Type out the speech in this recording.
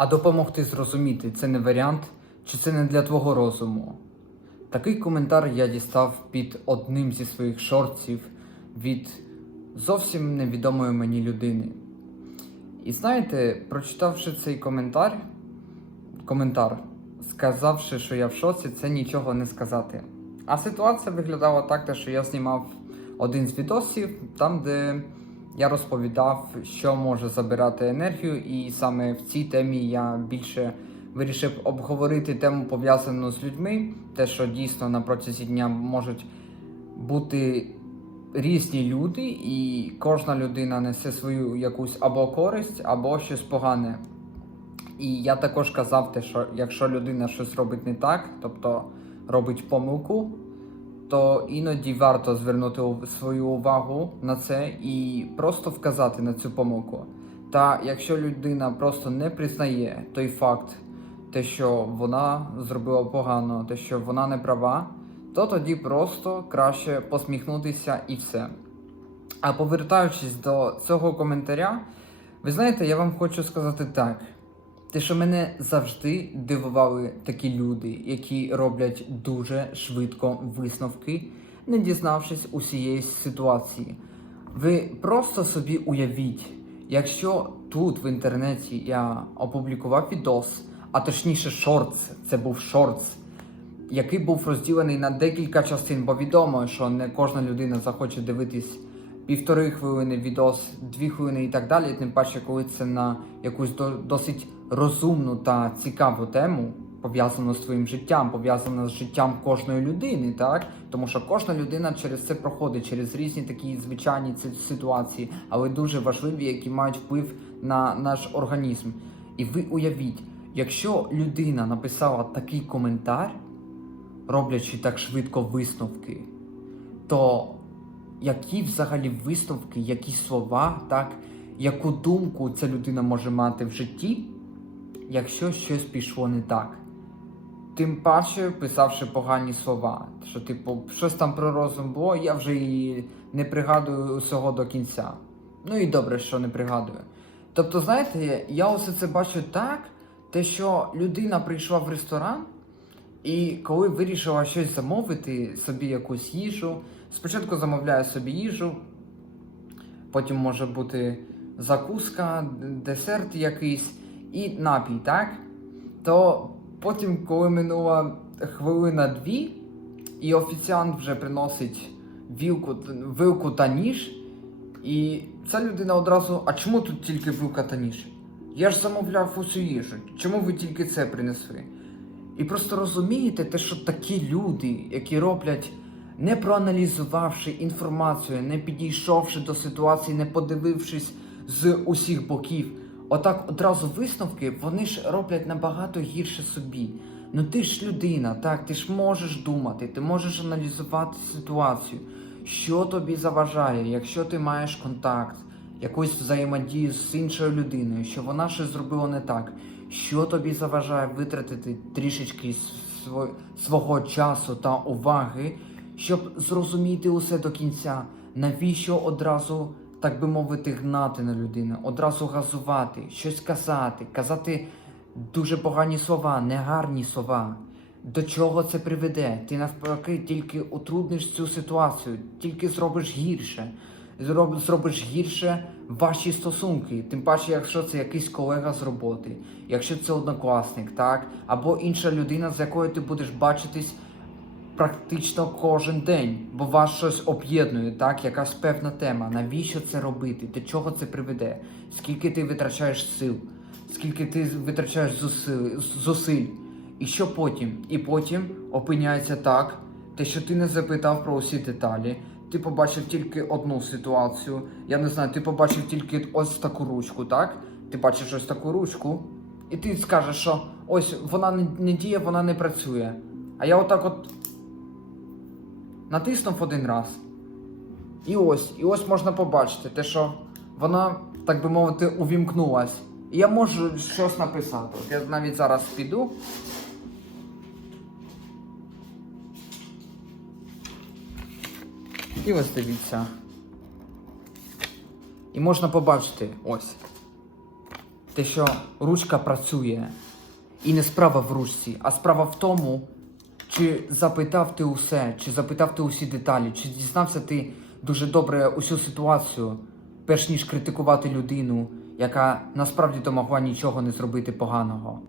а допомогти зрозуміти це не варіант, чи це не для твого розуму. Такий коментар я дістав під одним зі своїх шортів від зовсім невідомої мені людини. І знаєте, прочитавши цей коментар, коментар, сказавши, що я в шоці, це нічого не сказати. А ситуація виглядала так, що я знімав один з відосів, там, де я розповідав, що може забирати енергію, і саме в цій темі я більше вирішив обговорити тему пов'язану з людьми, те, що дійсно на протязі дня можуть бути різні люди, і кожна людина несе свою якусь або користь, або щось погане. І я також казав те, що якщо людина щось робить не так, тобто робить помилку, то іноді варто звернути свою увагу на це і просто вказати на цю помилку. Та якщо людина просто не признає той факт, те, що вона зробила погано, те, що вона не права, то тоді просто краще посміхнутися і все. А повертаючись до цього коментаря, ви знаєте, я вам хочу сказати так. Те, що мене завжди дивували такі люди, які роблять дуже швидко висновки, не дізнавшись усієї ситуації. Ви просто собі уявіть, якщо тут в інтернеті я опублікував відос, а точніше шортс, це був шортс, який був розділений на декілька частин, бо відомо, що не кожна людина захоче дивитись півтори хвилини відос, дві хвилини і так далі. Тим паче, коли це на якусь до- досить розумну та цікаву тему, пов'язану з твоїм життям, пов'язану з життям кожної людини, так? Тому що кожна людина через це проходить, через різні такі звичайні ситуації, але дуже важливі, які мають вплив на наш організм. І ви уявіть, якщо людина написала такий коментар, роблячи так швидко висновки, то які взагалі висновки, які слова, так, яку думку ця людина може мати в житті, якщо щось пішло не так. Тим паче, писавши погані слова, що, типу, щось там про розум було, я вже і не пригадую усього до кінця. Ну і добре, що не пригадую. Тобто, знаєте, я усе це бачу так, те, що людина прийшла в ресторан, і коли вирішила щось замовити, собі якусь їжу, спочатку замовляє собі їжу, потім може бути закуска, десерт якийсь і напій, так? То потім, коли минула хвилина-дві, і офіціант вже приносить вілку, вилку та ніж, і ця людина одразу, а чому тут тільки вилка та ніж? Я ж замовляв усю їжу. Чому ви тільки це принесли? І просто розумієте те, що такі люди, які роблять, не проаналізувавши інформацію, не підійшовши до ситуації, не подивившись з усіх боків, отак одразу висновки, вони ж роблять набагато гірше собі. Ну ти ж людина, так, ти ж можеш думати, ти можеш аналізувати ситуацію, що тобі заважає, якщо ти маєш контакт, якусь взаємодію з іншою людиною, що вона щось зробила не так. Що тобі заважає витратити трішечки свого часу та уваги, щоб зрозуміти усе до кінця? Навіщо одразу, так би мовити, гнати на людину, одразу газувати, щось казати, казати дуже погані слова, негарні слова? До чого це приведе? Ти навпаки тільки утрудниш цю ситуацію, тільки зробиш гірше. Зроб, зробиш гірше ваші стосунки. Тим паче, якщо це якийсь колега з роботи, якщо це однокласник, так, або інша людина, з якою ти будеш бачитись практично кожен день, бо вас щось об'єднує, так, якась певна тема. Навіщо це робити? До чого це приведе? Скільки ти витрачаєш сил, скільки ти витрачаєш зусиль. І що потім? І потім опиняється так, те, що ти не запитав про усі деталі. Ти побачив тільки одну ситуацію. Я не знаю, ти побачив тільки ось таку ручку, так? Ти бачиш ось таку ручку, і ти скажеш, що ось вона не діє, вона не працює. А я отак от натиснув один раз. І ось, і ось можна побачити, те, що вона, так би мовити, увімкнулась. І я можу щось написати. От я навіть зараз піду. І ось дивіться. І можна побачити ось. те, що ручка працює. І не справа в ручці, а справа в тому, чи запитав ти усе, чи запитав ти усі деталі, чи дізнався ти дуже добре усю ситуацію, перш ніж критикувати людину, яка насправді домогла нічого не зробити поганого.